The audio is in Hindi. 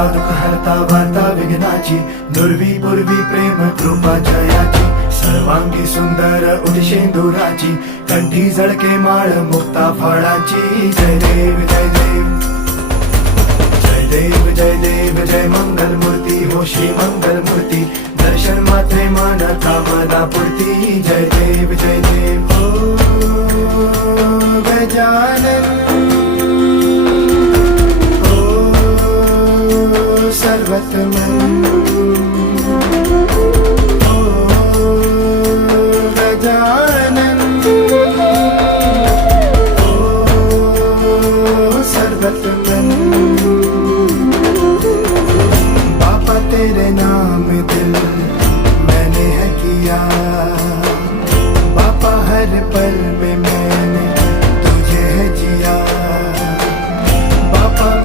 हरता दुःख हरता वार्ता विघ्नाची, दुर्वी पूर्वी प्रेम कृपा जयाची, सर्वांगी सुंदर उदिशेंदुराची, कंठी झळके माळ मुक्ता फळाची. जय देव जय देव जय देव जय देव जय मंगल मूर्ती हो श्री मंगल मूर्ती, दर्शन मात्रे मन कामना पूर्ती. जय देव जय देव हो गजानन हो सर्वतमन हो गजानन हो सर्वतमन. बापा तेरे नाम